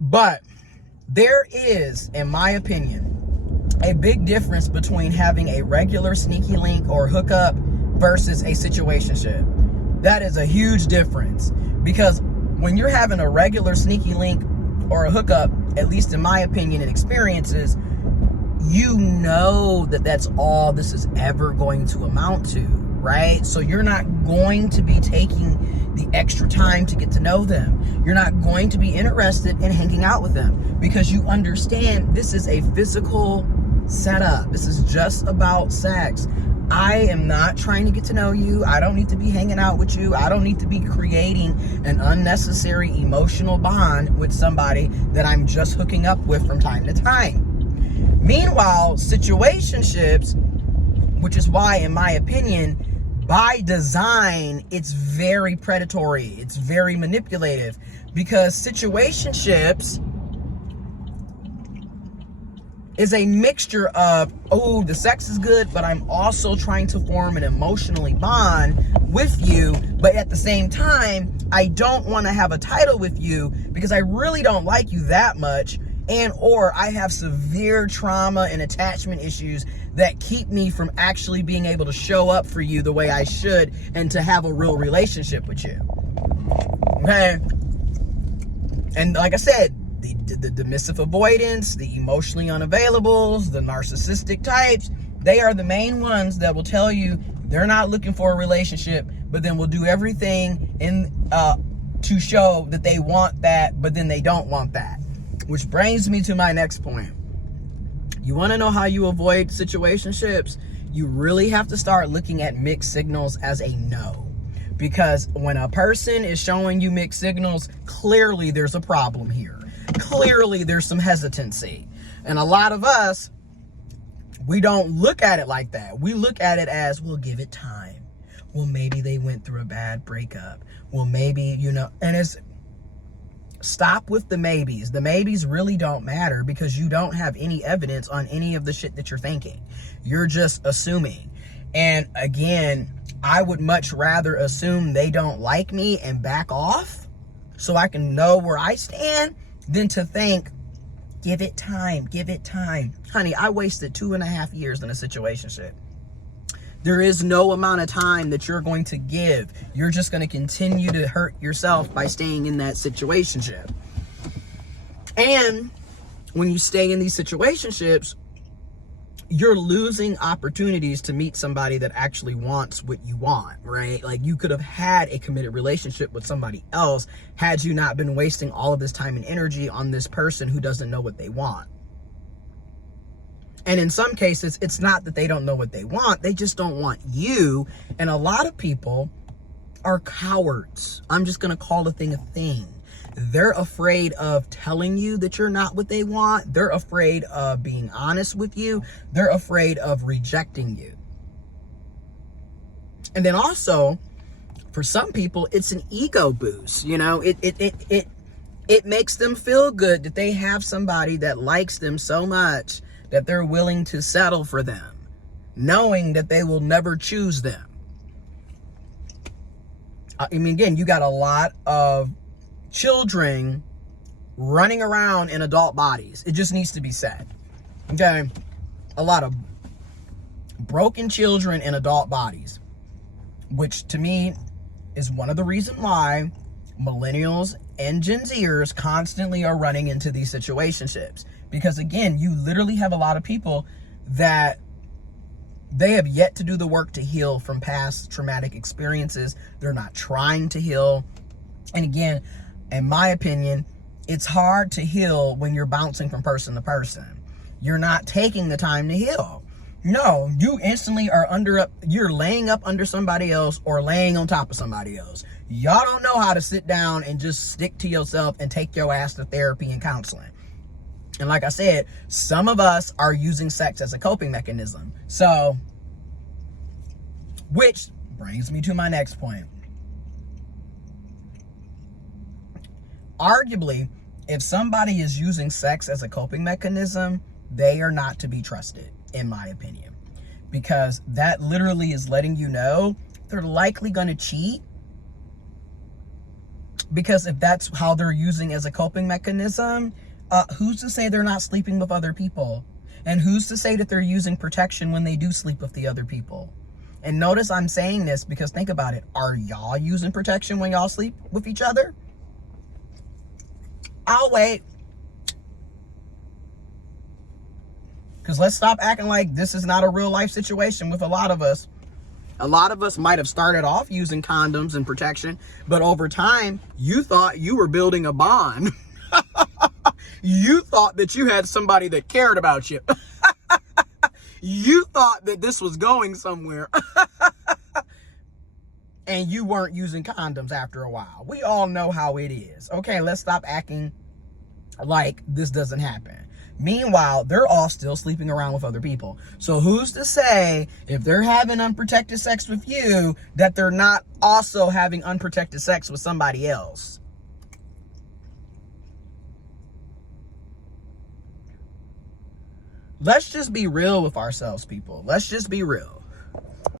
But there is, in my opinion, a big difference between having a regular sneaky link or hookup versus a situationship. That is a huge difference, because when you're having a regular sneaky link or a hookup, at least in my opinion and experiences, you know that that's all this is ever going to amount to, right? So you're not going to be taking the extra time to get to know them. You're not going to be interested in hanging out with them, because you understand this is a physical setup. This is just about sex. I am not trying to get to know you. I don't need to be hanging out with you. I don't need to be creating an unnecessary emotional bond with somebody that I'm just hooking up with from time to time. Meanwhile, situationships, which is why, in my opinion, by design, it's very predatory. It's very manipulative, because situationships is a mixture of, oh, the sex is good, but I'm also trying to form an emotionally bond with you. But at the same time, I don't want to have a title with you because I really don't like you that much. And or I have severe trauma and attachment issues that keep me from actually being able to show up for you the way I should and to have a real relationship with you. Okay? And like I said, the dismissive avoidance, the emotionally unavailables, the narcissistic types, they are the main ones that will tell you they're not looking for a relationship, but then will do everything to show that they want that, but then they don't want that. Which brings me to my next point. You want to know how you avoid situationships? You really have to start looking at mixed signals as a no. Because when a person is showing you mixed signals, clearly there's a problem here. Clearly there's some hesitancy. And a lot of us, we don't look at it like that. We look at it as, we'll give it time. Well, maybe they went through a bad breakup. Well, maybe, and it's, stop with the maybes. The maybes really don't matter, because you don't have any evidence on any of the shit that you're thinking. You're just assuming. And again, I would much rather assume they don't like me and back off so I can know where I stand than to think, give it time, give it time. Honey, I wasted 2.5 years in a situationship. There is no amount of time that you're going to give. You're just going to continue to hurt yourself by staying in that situationship. And when you stay in these situationships, you're losing opportunities to meet somebody that actually wants what you want, right? Like, you could have had a committed relationship with somebody else had you not been wasting all of this time and energy on this person who doesn't know what they want. And in some cases, it's not that they don't know what they want. They just don't want you. And a lot of people are cowards. I'm just going to call the thing a thing. They're afraid of telling you that you're not what they want. They're afraid of being honest with you. They're afraid of rejecting you. And then also, for some people, it's an ego boost. It makes them feel good that they have somebody that likes them so much that they're willing to settle for them, knowing that they will never choose them. I mean, again, you got a lot of children running around in adult bodies. It just needs to be said. Okay? A lot of broken children in adult bodies, which to me is one of the reasons why millennials and Gen Zers constantly are running into these situationships. Because again, you literally have a lot of people that they have yet to do the work to heal from past traumatic experiences. They're not trying to heal. And again, in my opinion, it's hard to heal when you're bouncing from person to person. You're not taking the time to heal. No, you instantly are you're laying up under somebody else or laying on top of somebody else. Y'all don't know how to sit down and just stick to yourself and take your ass to therapy and counseling. And like I said, some of us are using sex as a coping mechanism. So, which brings me to my next point. Arguably, if somebody is using sex as a coping mechanism, they are not to be trusted, in my opinion. Because that literally is letting you know they're likely going to cheat. Because if that's how they're using as a coping mechanism, who's to say they're not sleeping with other people? And who's to say that they're using protection when they do sleep with the other people? And notice I'm saying this because think about it. Are y'all using protection when y'all sleep with each other? I'll wait. Because let's stop acting like this is not a real life situation with a lot of us. A lot of us might have started off using condoms and protection, but over time, you thought you were building a bond. You thought that you had somebody that cared about you. You thought that this was going somewhere. And you weren't using condoms after a while. We all know how it is. Okay, let's stop acting like this doesn't happen. Meanwhile, they're all still sleeping around with other people. So who's to say if they're having unprotected sex with you that they're not also having unprotected sex with somebody else? Let's just be real with ourselves, people. Let's just be real.